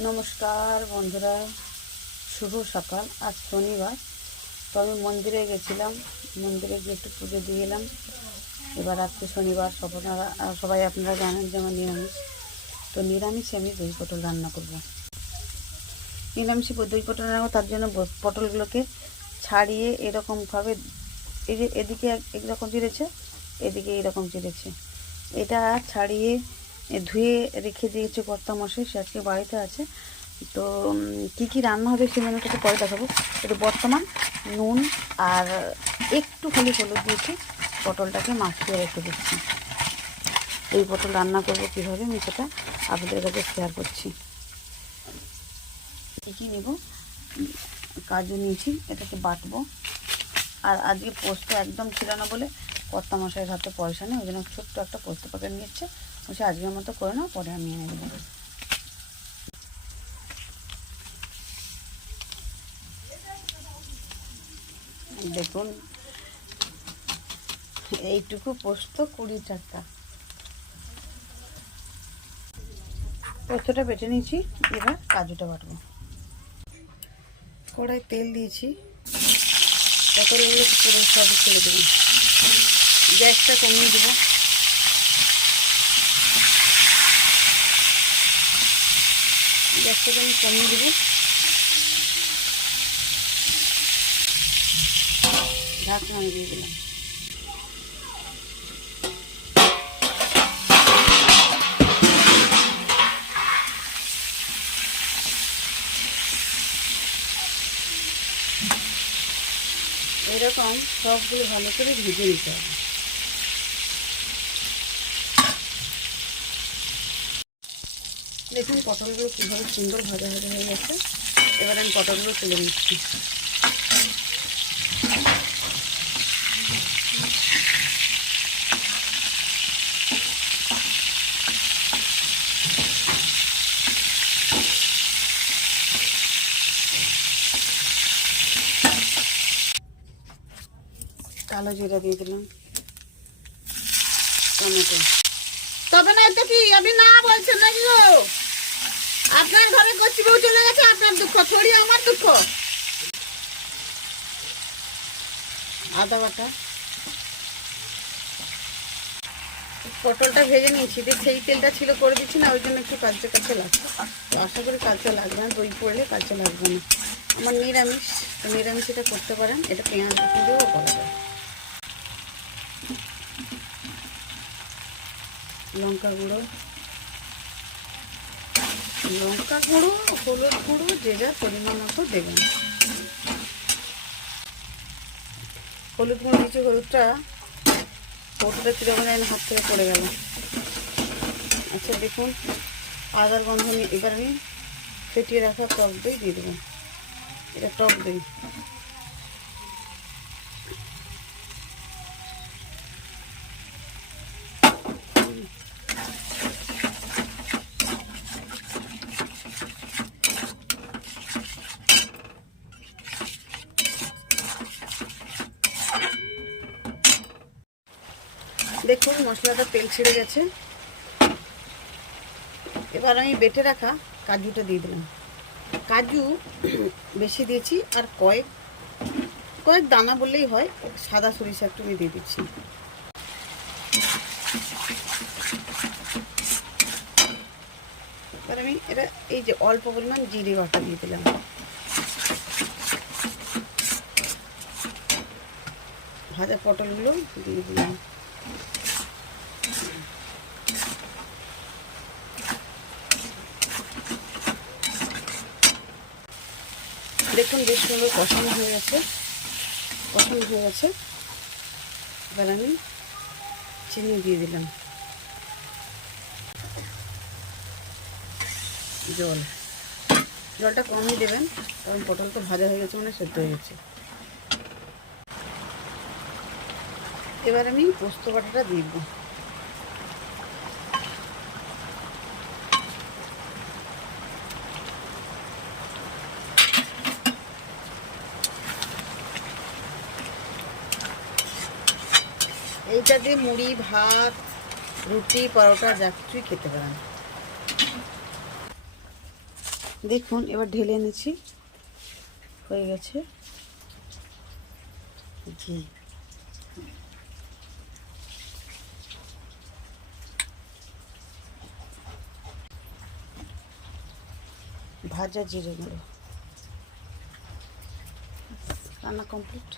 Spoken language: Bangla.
নমস্কার বন্ধুরা, শুভ সকাল, আজ শনিবার। তো আমি মন্দিরে গেছিলাম, মন্দিরে গিয়ে একটু পুজো দিয়ে এলাম। এবার আজকে শনিবার আপনারা সবাই আপনারা জানেন যে আমার নিরামিষ। তো নিরামিষে আমি দই পটল রান্না করব। নিরামিষে দই পটল রান্না করব, তার জন্য পটলগুলোকে ছাড়িয়ে এরকমভাবে এই যে এদিকে এক- একরকম চিড়েছে, এদিকে এইরকম চিড়েছে। এটা ছাড়িয়ে ধুয়ে রেখে দিয়েছে কর্তা মশাই, সে আজকে বাড়িতে আছে। তো কি কি রান্না হবে সে মেনুটা তো পরে দেখাবো। কিন্তু বর্তমান, নুন আর একটু খালি হলুদ দিয়েছি। পটলটাকে মাখিয়ে রেখে দিচ্ছি। এই পটল রান্না করব কীভাবে, আমি সেটা আপনাদের কাছে শেয়ার করছি। কী কী নেব? কাজু নিয়েছি, এটাকে বাটবো। আর আজকে পোস্ত একদম ছিল না বলে কর্তা মশাইয়ের হাতে পয়সা নেই, ওই জন্য ছোট্ট একটা পোস্ত প্যাকেট নিচ্ছে বসে আজকের মতো করে নাও, পরে আমি এনে দেখুন, এইটুকু পোস্ত কুড়ি টাকা। পোস্তটা বেটে নিয়েছি, এবার কাজুটা বাটবো। কড়াই তেল দিয়েছি। পটলগুলো পুরো সব ছেড়ে দেবো। গ্যাসটা কমিয়ে দেবো। গ্যাসটাকে আমি কমিয়ে দেবো। ঢাকনা দিয়ে দিলাম। এরকম সবগুলো ভালো করে ভেজে নিতে হবে। দেখুন পটলগুলো কীভাবে সুন্দর ভাজা ভাজা হয়ে গেছে। এবার আমি পটলগুলো তুলে নিচ্ছি। কালো জিরা দিয়ে দিলাম। টমেটো। তবে না তো কি? আপনি না বলছেন নাকি গো? আপনার ঘরে কচি বউ চলে গেছে, আপনার দুঃখ থোড়ি আমার দুঃখ। আদা বাটা। পটলটা ভেজে নিয়েছি যে সেই তেলটা ছিল করে দিচ্ছি না, ওই জন্য একটু কালচে কালচে লাগছে। তো আশা করি কাঁচা লাগবে না, দই পড়লে কাঁচা লাগবে না। আমার নিরামিষ, তো নিরামিষ এটা করতে পারেন, এটা পেঁয়াজ দিয়েও করা যায়। লঙ্কা গুঁড়ো। লঙ্কা গুঁড়ো, হলুদ গুঁড়ো, যে যা পরিমাণ মতো দেবেন। হলুদ গুঁড়ো দিচ্ছি হলুদটা কৌটোটা কীরকম হাত থেকে পড়ে গেল। আচ্ছা দেখুন, আদার গন্ধ এবার আমি ফেটিয়ে রাখা টক দই দিয়ে দেবো। এটা টক দই। দেখুন, মশলাটা তেল ছেড়ে গেছে। এবার আমি বেটে রাখা কাজুটা দিয়ে দিলাম। কাজু বেশি দিয়েছি, আর কয়েক কয়েক দানা বললেই হয়, সাদা সরিষা একটু আমি দিয়ে দিচ্ছি। এবার আমি এটা, এই যে অল্প পরিমাণ জিরে বাটা দিয়ে দিলাম। ভাজা পটলগুলো দিয়ে দিলাম। দেখুন, বেশ সুন্দর কষানো হয়ে গেছে। কষানো হয়ে গেছে। এবার আমি চিনি দিয়ে দিলাম। জল। জলটা কমই দেবেন, কারণ পটল তো ভাজা হয়ে গেছে মানে সেদ্ধ হয়ে গেছে। এবার আমি পোস্ত বাটাটা দিয়ে দেবো এইটা দিয়ে মুড়ি, ভাত, রুটি, পরোটা, যা কিছুই খেতে পারেন দেখুন, এবার ঢেলে এনেছি। হয়ে গেছে। ঘি। ভাজা জিরে গুঁড়ো। রান্না কমপ্লিট?